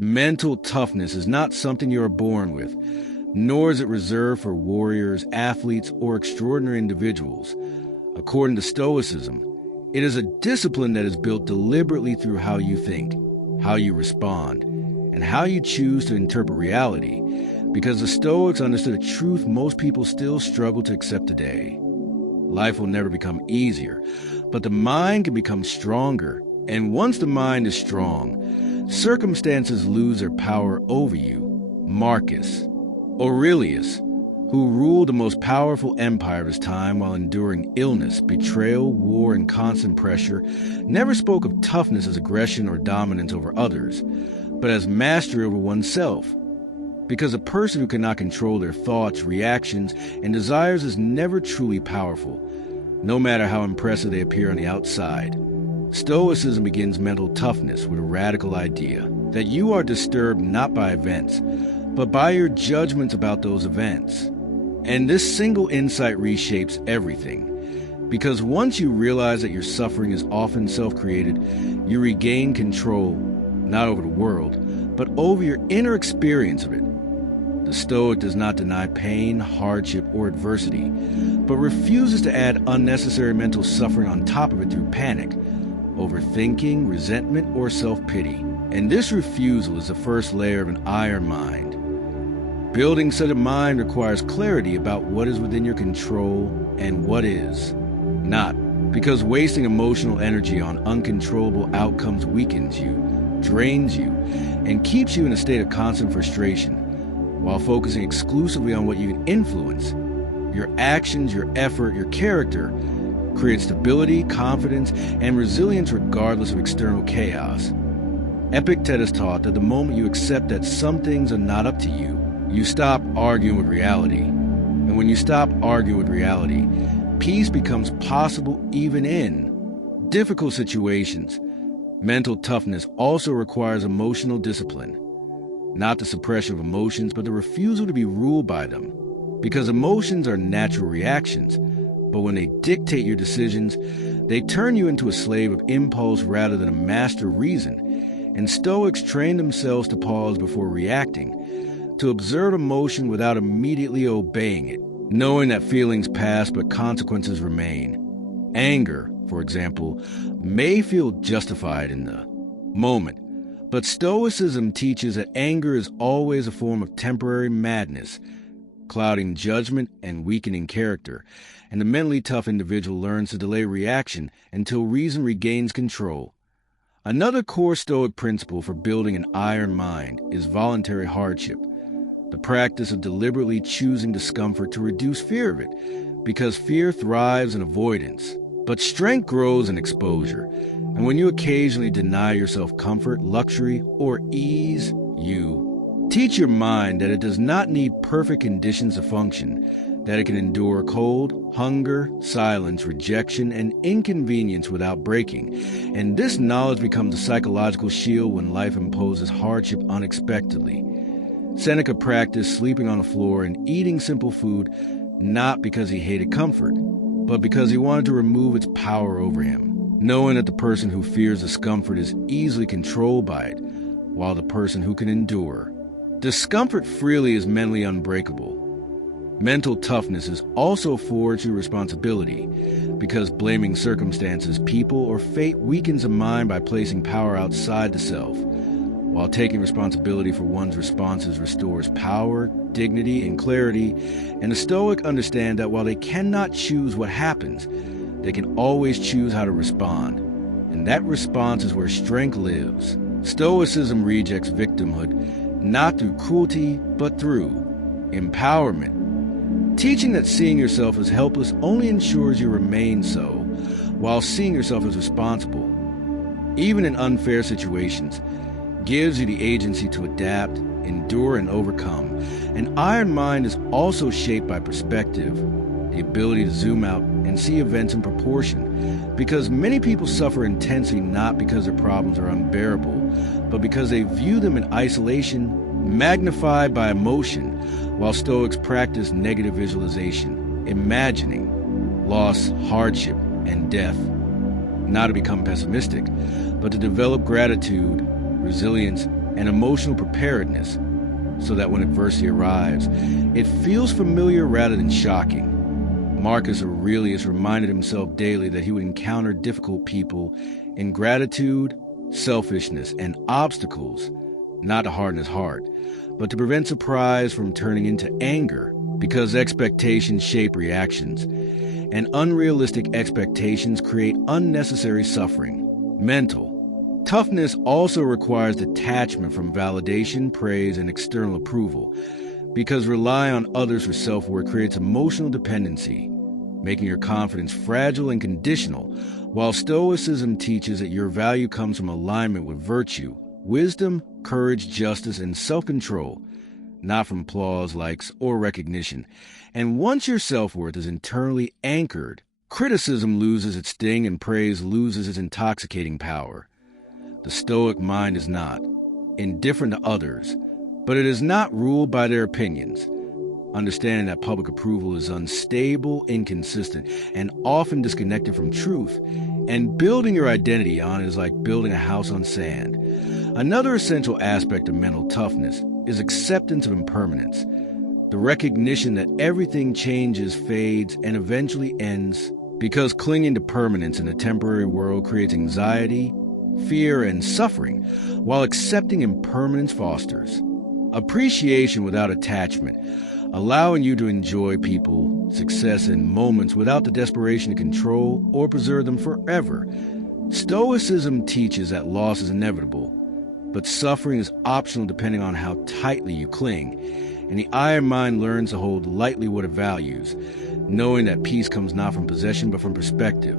Mental toughness is not something you are born with, nor is it reserved for warriors, athletes, or extraordinary individuals. According to Stoicism, it is a discipline that is built deliberately through how you think, how you respond, and how you choose to interpret reality, because the Stoics understood a truth most people still struggle to accept today. Life will never become easier, but the mind can become stronger, and once the mind is strong, circumstances lose their power over you. Marcus Aurelius, who ruled the most powerful empire of his time while enduring illness, betrayal, war, and constant pressure, never spoke of toughness as aggression or dominance over others, but as mastery over oneself. Because a person who cannot control their thoughts, reactions, and desires is never truly powerful, no matter how impressive they appear on the outside. Stoicism begins mental toughness with a radical idea that you are disturbed not by events, but by your judgments about those events. And this single insight reshapes everything. Because once you realize that your suffering is often self-created, you regain control, not over the world, but over your inner experience of it. The Stoic does not deny pain, hardship, or adversity, but refuses to add unnecessary mental suffering on top of it through panic, overthinking, resentment, or self-pity. And this refusal is the first layer of an iron mind. Building such a mind requires clarity about what is within your control and what is not, because wasting emotional energy on uncontrollable outcomes weakens you, drains you, and keeps you in a state of constant frustration, while focusing exclusively on what you can influence. Your actions, your effort, your character create stability, confidence, and resilience regardless of external chaos. Epictetus taught that the moment you accept that some things are not up to you, you stop arguing with reality. And when you stop arguing with reality, peace becomes possible even in difficult situations. Mental toughness also requires emotional discipline. Not the suppression of emotions, but the refusal to be ruled by them. Because emotions are natural reactions, but when they dictate your decisions, they turn you into a slave of impulse rather than a master of reason. And Stoics train themselves to pause before reacting, to observe emotion without immediately obeying it, knowing that feelings pass but consequences remain. Anger, for example, may feel justified in the moment, but Stoicism teaches that anger is always a form of temporary madness, clouding judgment and weakening character, and the mentally tough individual learns to delay reaction until reason regains control. Another core Stoic principle for building an iron mind is voluntary hardship, the practice of deliberately choosing discomfort to reduce fear of it, because fear thrives in avoidance. But strength grows in exposure, and when you occasionally deny yourself comfort, luxury, or ease, you teach your mind that it does not need perfect conditions to function, that it can endure cold, hunger, silence, rejection, and inconvenience without breaking. And this knowledge becomes a psychological shield when life imposes hardship unexpectedly. Seneca practiced sleeping on the floor and eating simple food not because he hated comfort, but because he wanted to remove its power over him, knowing that the person who fears discomfort is easily controlled by it, while the person who can endure discomfort freely is mentally unbreakable. Mental toughness is also forged through responsibility, because blaming circumstances, people, or fate weakens the mind by placing power outside the self, while taking responsibility for one's responses restores power, dignity, and clarity. And the Stoic understand that while they cannot choose what happens, they can always choose how to respond. And that response is where strength lives. Stoicism rejects victimhood, not through cruelty, but through empowerment. Teaching that seeing yourself as helpless only ensures you remain so, while seeing yourself as responsible, even in unfair situations, gives you the agency to adapt, endure, and overcome. An iron mind is also shaped by perspective, the ability to zoom out and see events in proportion, because many people suffer intensely not because their problems are unbearable, but because they view them in isolation, magnified by emotion, while Stoics practice negative visualization, imagining loss, hardship, and death, not to become pessimistic, but to develop gratitude, resilience, and emotional preparedness, so that when adversity arrives, it feels familiar rather than shocking. Marcus Aurelius reminded himself daily that he would encounter difficult people in gratitude, selfishness, and obstacles, not to harden his heart, but to prevent surprise from turning into anger, because expectations shape reactions, and unrealistic expectations create unnecessary suffering. Mental toughness also requires detachment from validation, praise, and external approval, because relying on others for self-worth creates emotional dependency, making your confidence fragile and conditional, while Stoicism teaches that your value comes from alignment with virtue, wisdom, courage, justice, and self-control, not from applause, likes, or recognition. And once your self-worth is internally anchored, criticism loses its sting and praise loses its intoxicating power. The Stoic mind is not indifferent to others, but it is not ruled by their opinions, understanding that public approval is unstable, inconsistent, and often disconnected from truth, and building your identity on it is like building a house on sand. Another essential aspect of mental toughness is acceptance of impermanence, the recognition that everything changes, fades, and eventually ends, because clinging to permanence in a temporary world creates anxiety, fear, and suffering, while accepting impermanence fosters appreciation without attachment, allowing you to enjoy people, success, and moments without the desperation to control or preserve them forever. Stoicism teaches that loss is inevitable, but suffering is optional depending on how tightly you cling, and the iron mind learns to hold lightly what it values, knowing that peace comes not from possession but from perspective.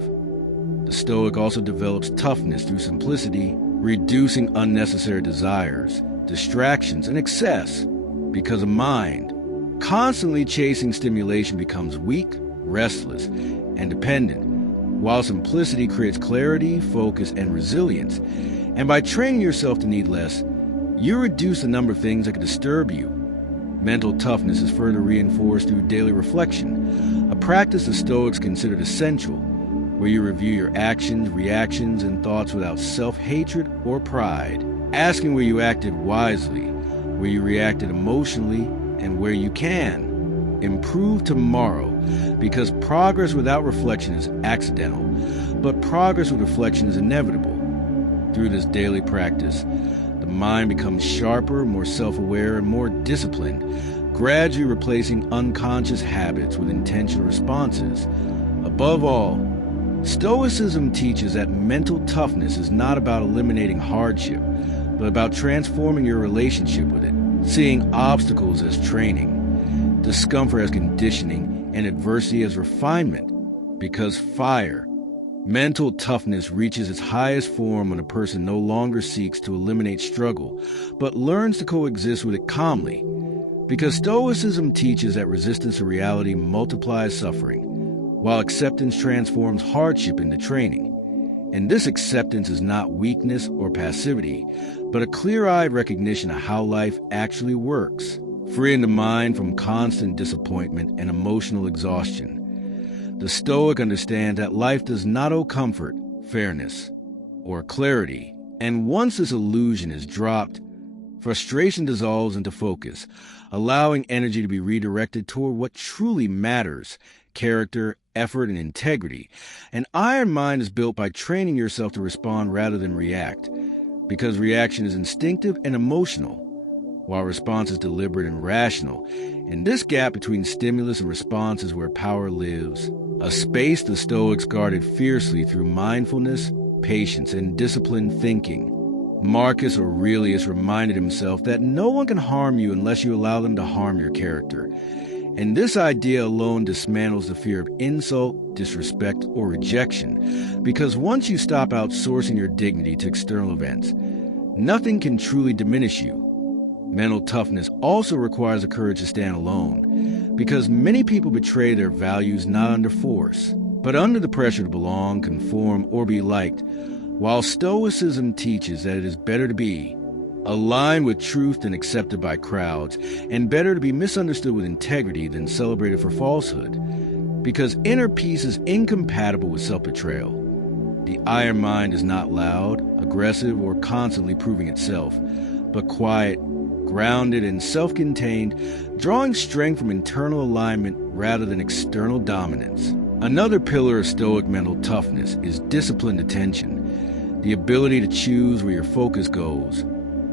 The Stoic also develops toughness through simplicity, reducing unnecessary desires, distractions, and excess, because a mind constantly chasing stimulation becomes weak, restless, and dependent, while simplicity creates clarity, focus, and resilience. And by training yourself to need less, you reduce the number of things that can disturb you. Mental toughness is further reinforced through daily reflection, a practice the Stoics considered essential, where you review your actions, reactions, and thoughts without self-hatred or pride, asking where you acted wisely, where you reacted emotionally, and where you can improve tomorrow, because progress without reflection is accidental, but progress with reflection is inevitable. Through this daily practice, the mind becomes sharper, more self-aware, and more disciplined, gradually replacing unconscious habits with intentional responses. Above all, Stoicism teaches that mental toughness is not about eliminating hardship, but about transforming your relationship with it, seeing obstacles as training, discomfort as conditioning, and adversity as refinement. Because mental toughness reaches its highest form when a person no longer seeks to eliminate struggle, but learns to coexist with it calmly. Because Stoicism teaches that resistance to reality multiplies suffering, while acceptance transforms hardship into training. And this acceptance is not weakness or passivity, but a clear-eyed recognition of how life actually works, freeing the mind from constant disappointment and emotional exhaustion. The Stoic understands that life does not owe comfort, fairness, or clarity, and once this illusion is dropped, frustration dissolves into focus, allowing energy to be redirected toward what truly matters: character, effort, and integrity. An iron mind is built by training yourself to respond rather than react, because reaction is instinctive and emotional, while response is deliberate and rational. And this gap between stimulus and response is where power lives, a space the Stoics guarded fiercely through mindfulness, patience, and disciplined thinking. Marcus Aurelius reminded himself that no one can harm you unless you allow them to harm your character. And this idea alone dismantles the fear of insult, disrespect, or rejection, because once you stop outsourcing your dignity to external events, nothing can truly diminish you. Mental toughness also requires the courage to stand alone, because many people betray their values not under force, but under the pressure to belong, conform, or be liked, while Stoicism teaches that it is better to be aligned with truth than accepted by crowds, and better to be misunderstood with integrity than celebrated for falsehood, because inner peace is incompatible with self-betrayal. The iron mind is not loud, aggressive, or constantly proving itself, but quiet, grounded, and self-contained, drawing strength from internal alignment rather than external dominance. Another pillar of Stoic mental toughness is disciplined attention, the ability to choose where your focus goes,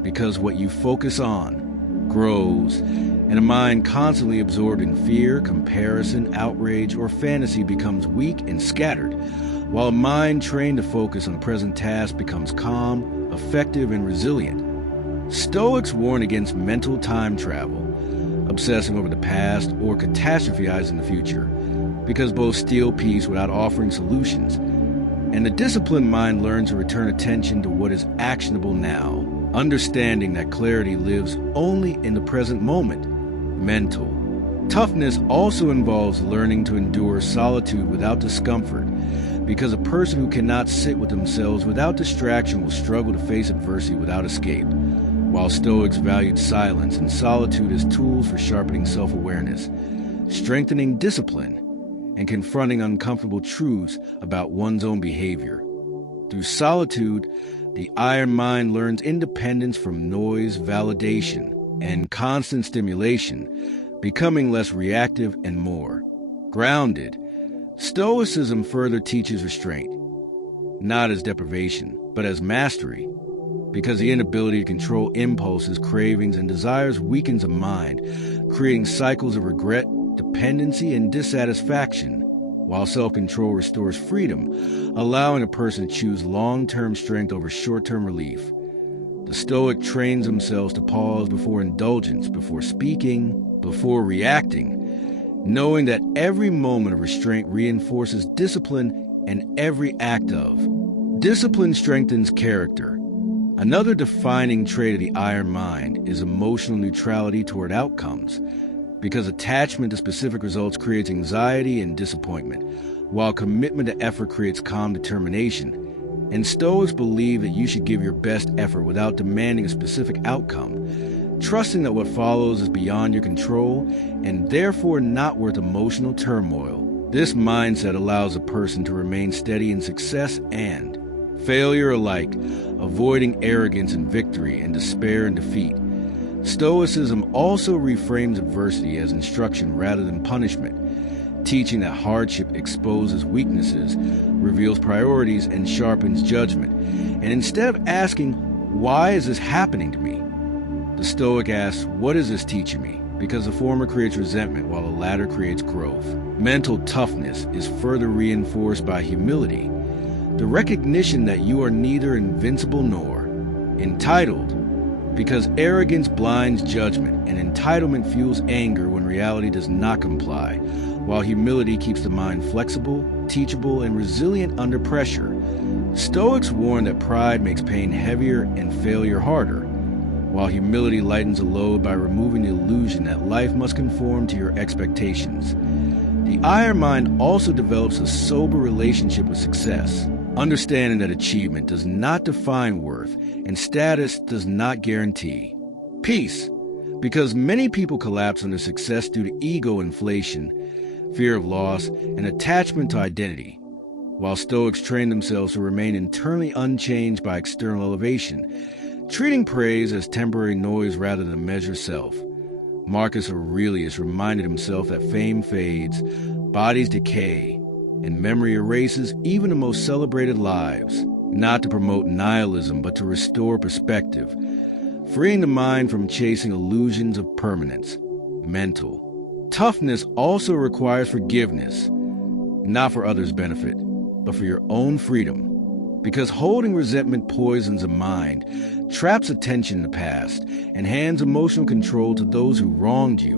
because what you focus on grows, and a mind constantly absorbed in fear, comparison, outrage, or fantasy becomes weak and scattered, while a mind trained to focus on the present task becomes calm, effective, and resilient. Stoics warn against mental time travel, obsessing over the past, or catastrophizing the future, because both steal peace without offering solutions, and the disciplined mind learns to return attention to what is actionable now, understanding that clarity lives only in the present moment. Mental toughness also involves learning to endure solitude without discomfort, because a person who cannot sit with themselves without distraction will struggle to face adversity without escape, while Stoics valued silence and solitude as tools for sharpening self-awareness, strengthening discipline, and confronting uncomfortable truths about one's own behavior. Through solitude, the iron mind learns independence from noise, validation, and constant stimulation, becoming less reactive and more grounded. Stoicism further teaches restraint, not as deprivation, but as mastery, because the inability to control impulses, cravings, and desires weakens a mind, creating cycles of regret, dependency, and dissatisfaction, while self-control restores freedom, allowing a person to choose long-term strength over short-term relief. The Stoic trains themselves to pause before indulgence, before speaking, before reacting, knowing that every moment of restraint reinforces discipline and every act of. Discipline strengthens character. Another defining trait of the iron mind is emotional neutrality toward outcomes, because attachment to specific results creates anxiety and disappointment, while commitment to effort creates calm determination. And Stoics believe that you should give your best effort without demanding a specific outcome, trusting that what follows is beyond your control and therefore not worth emotional turmoil. This mindset allows a person to remain steady in success and failure alike, avoiding arrogance in victory and despair in defeat. Stoicism also reframes adversity as instruction rather than punishment, teaching that hardship exposes weaknesses, reveals priorities, and sharpens judgment. And instead of asking, "Why is this happening to me?" the Stoic asks, "What is this teaching me?" Because the former creates resentment while the latter creates growth. Mental toughness is further reinforced by humility, the recognition that you are neither invincible nor entitled, because arrogance blinds judgment and entitlement fuels anger when reality does not comply, while humility keeps the mind flexible, teachable, and resilient under pressure. Stoics warn that pride makes pain heavier and failure harder, while humility lightens the load by removing the illusion that life must conform to your expectations. The iron mind also develops a sober relationship with success, understanding that achievement does not define worth and status does not guarantee peace, because many people collapse under success due to ego inflation, fear of loss, and attachment to identity, while Stoics train themselves to remain internally unchanged by external elevation, treating praise as temporary noise rather than measure self. Marcus Aurelius reminded himself that fame fades, bodies decay, and memory erases even the most celebrated lives, not to promote nihilism but to restore perspective, freeing the mind from chasing illusions of permanence. Mental toughness also requires forgiveness, not for others' benefit, but for your own freedom, because holding resentment poisons a mind, traps attention in the past, and hands emotional control to those who wronged you,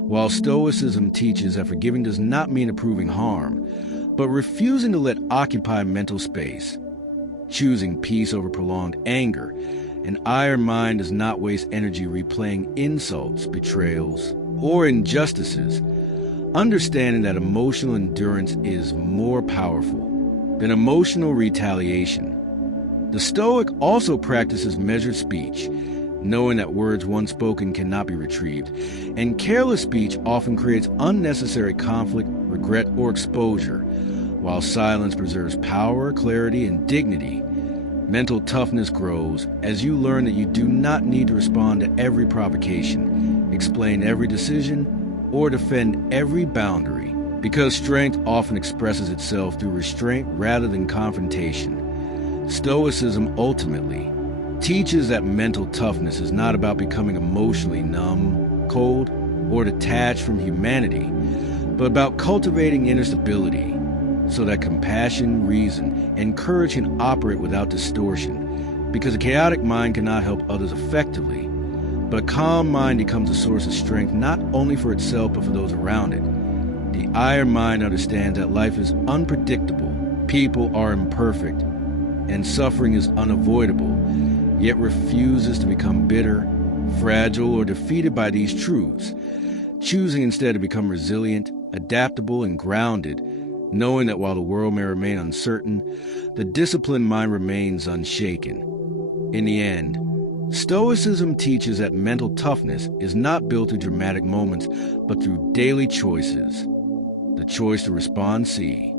while Stoicism teaches that forgiving does not mean approving harm, but refusing to let occupy mental space, choosing peace over prolonged anger. An iron mind does not waste energy replaying insults, betrayals, or injustices, understanding that emotional endurance is more powerful than emotional retaliation. The Stoic also practices measured speech, knowing that words once spoken cannot be retrieved, and careless speech often creates unnecessary conflict, regret, or exposure, while silence preserves power, clarity, and dignity. Mental toughness grows as you learn that you do not need to respond to every provocation, explain every decision, or defend every boundary, because strength often expresses itself through restraint rather than confrontation. Stoicism ultimately teaches that mental toughness is not about becoming emotionally numb, cold, or detached from humanity, but about cultivating inner stability so that compassion, reason, and courage can operate without distortion, because a chaotic mind cannot help others effectively, but a calm mind becomes a source of strength not only for itself but for those around it. The iron mind understands that life is unpredictable, people are imperfect, and suffering is unavoidable, yet refuses to become bitter, fragile, or defeated by these truths, choosing instead to become resilient, adaptable, and grounded, knowing that while the world may remain uncertain, the disciplined mind remains unshaken. In the end, Stoicism teaches that mental toughness is not built through dramatic moments, but through daily choices. The choice to respond, see.